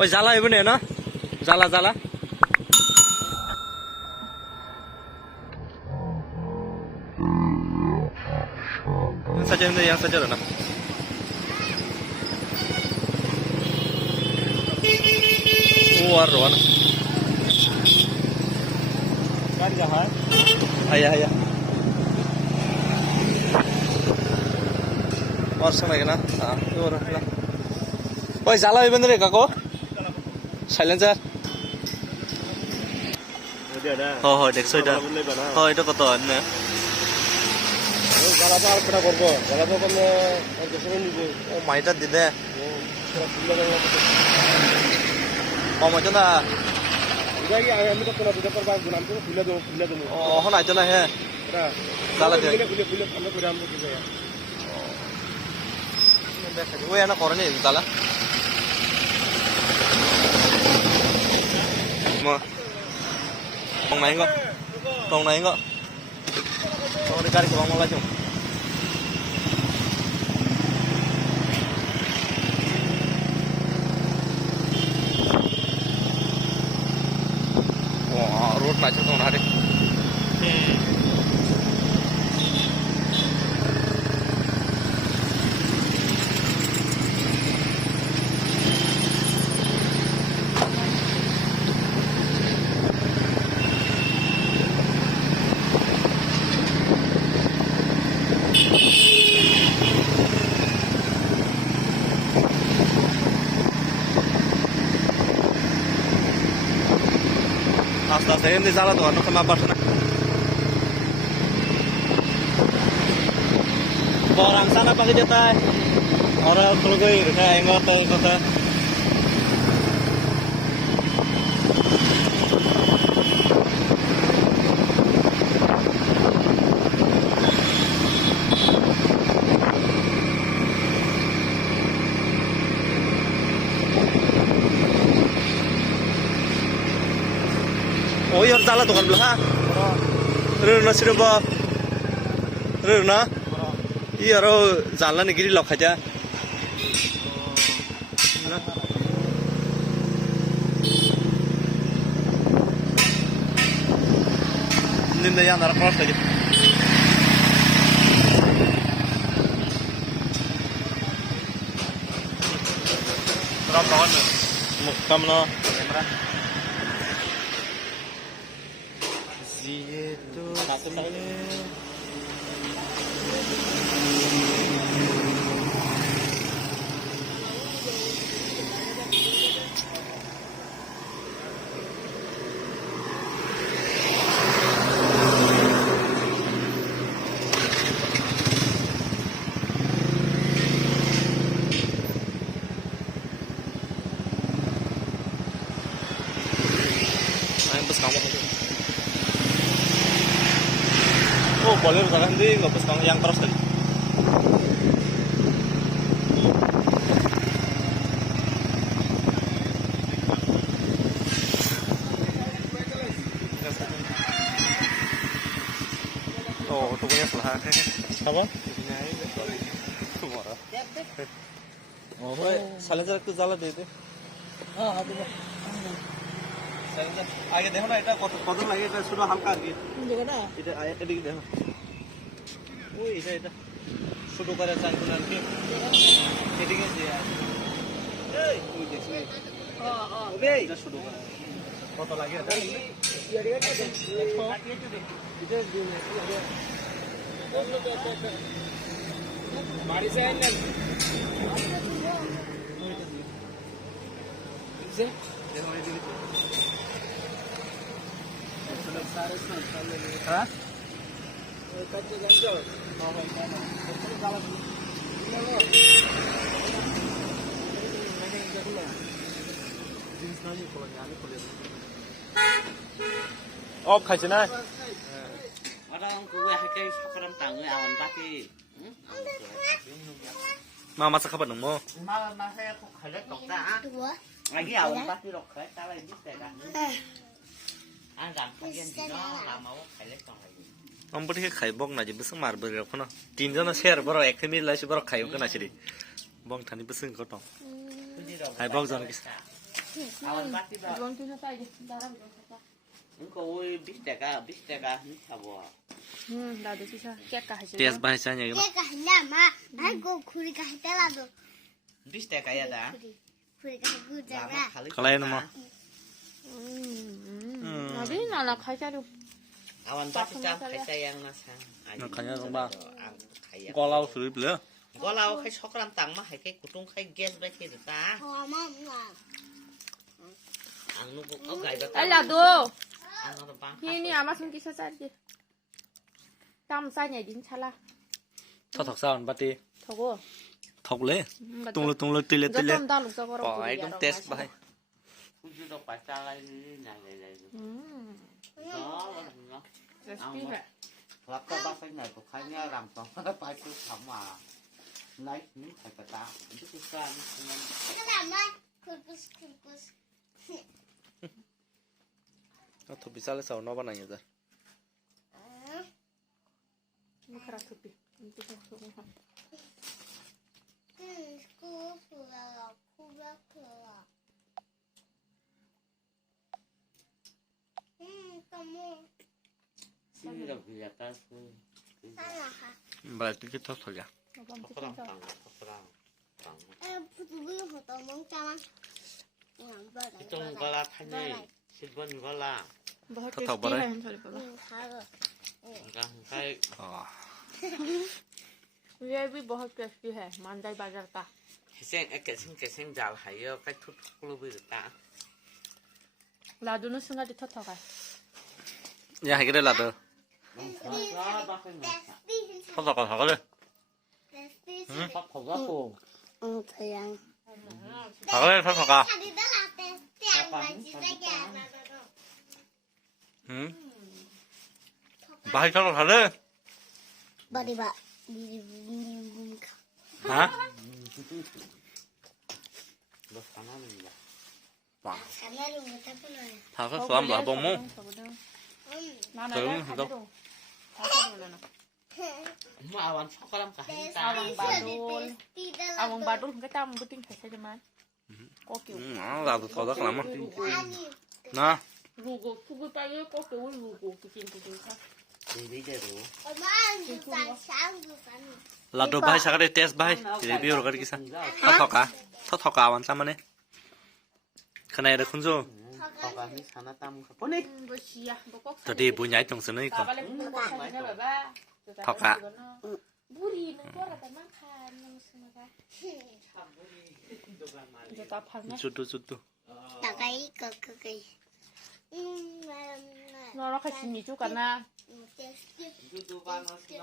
ওই জ্বালা হইব না জ্বালা জ্বালা saja yang saja lah. Luar ruangan. Kan jahat. Ayah. और समय ना हाँ और ना ओए जाला भी बंद रे काको साइलेंसर हो देखो इटा हो इटा कत अन्य जाला तो आलपना करबो जाला तो करले और देशो निबो ओ माइटा दिदे ओ मजना इदाई আমি তো কোন ভিডিও করবা গুনাম তো খুলে দেব ও হন আইজনা হে जाला দে খুলে আমরা করে আমরা কি যায় 왜 하나 걸어내 달라 뭐 동나인 거 우리 가리 그만 몰라 좀 와, 로드 맞춰 또 나래 Hasta ini salah tuh, anu kemapa sana? Orang sana pakai jatah, orang kalau gue kayak enggak. Oh iya salah tuh kan belah. Rena sih apa? Rena? Iya ro jalan negeri lok aja. Ini dia yang narik cross lagi. Terus lawan, mukam no kamera. Itu satu tahun main bus kamu oh boleh misalkan di nggak bus kamu yang terus tadi oh tukunya sebelah apa oh silencer একটু জ্বালা দিয়ে দে হ্যাঁ দেব silencer আগে দেখো না এটা কত লাগে এটা শুধু হালকা আর কি দেখো না এটা এদিকে দেখো ওই এটা ছোট করে চাই কোন আর কি এদিকে দিয়ে এই তুই দেখছিস ওবে এটা ছোট করে কত লাগে এটা এটা দিন বাড়ি যায় না দেখো এদিকে হ্যাঁ ওই কাটতে যাচ্ছ 어 খাইছে না 마 마사 카바 너무 lagi awam pasti roket kalau ini tidak ăn cái gì đó làm máu phải lấy còn lại ông bữa khi khai bong này chỉ biết sưng mạt bự được không nó tin cho nó share bữa rồi ek mi lấy chỉ bữa khai cái này chỉ đi bong thằng đi biết sưng có tao khai bong rồi 아원 바티다. 이건 좀 사이즈. 나랑 좀 사자. 이거 오이 비슷해가 힘차 보아. 나도 진짜 깨까 하지. টেস্ট বাহিছে নেকি 얘가 하냐마 아이고 구리가 했더라도 비슷해가야 다. 구리가 구잖아. kalai no ma 어디 나나 가자루. 아원 바티자 가자양 나상. nó khanya không ba 가야. có lau xử lý nữa có lau khai sóc làm tăng mà hay cái củ tung khai gas vậy thì ta. 어머나. ăn nó cũng có gậy vào. 알라도. ăn nó băng. 얘니 아마 숨기 사자지. 땀 싸냐 닌 찰라. thọ sao anh bati 저거. thọc lên tung lên tì lên tì lên 좀 달로 저거로. bỏ cũng test bài cũng đâu phải cha lại này đó nó 레시피 해. lập các bác này của khai nghe làm xong phải cứ thẩm mà lấy những phải cả ta những cái can 그다음에 쿨쿠스. nó thuộc bị sao lại sầu nó ban này rồi 뭐카라 투피. 스쿠프라 쿠베크라. 너무 xin được gì ta 하나하. bài cái thóc thôi à 턱랑 땅 턱랑 땅 부두부는 것도 먹자만. 좀 거라 타니 10번 거라 뭐 더 더버려? 한 소리 봐봐. 가로. 그러니까 khai ờ VIP 뭐 할게 해. 만달 바자다. cái sen dạo hay cách thút club được ta 라두는 순간에 터터가. nhà hay cái đây là được đó bác khai này thóc thọc thọc lên bác không có cuồng 응, 저양. thọc lên thóc thọc à 다리도 라떼. 땡만 지나게 안 하더라도. bài thóc thọc lên 머리 봐. 미리미리미리. hả nó khá là mình 장난을 못 해보네. thọc cái xóm là bông mũ 나는 그럼 가지로. 가지로는. mà ăn chocolate cả hai ta 아왕 바돌. 아왕 바돌 cái tao một tinh phải xây mà. có kiểu nó là thọ rất lắm á 아니. nó 루고 푸그 빠요 꼭 겨울 루고 그긴 사. thì bây giờ đủ 엄마 안주산 샹주산. là đồ bài sao cái đây test bài thì review rồi cái sao thóc thọc à anh sao mà nè cái này là không rồi không có những sản phẩm không có nè 뭐 씨야. 너꼭 tôi đi bùi nhảy trong sân ấy còn 나발레 꼭 사진해 봐봐. 덕아. 물이 있는 거라다만 가는 수가. 이제 다 팔네. chút 나가 이거 그거. 너랑 같이 미주 가나? 응, Youtube nó sẽ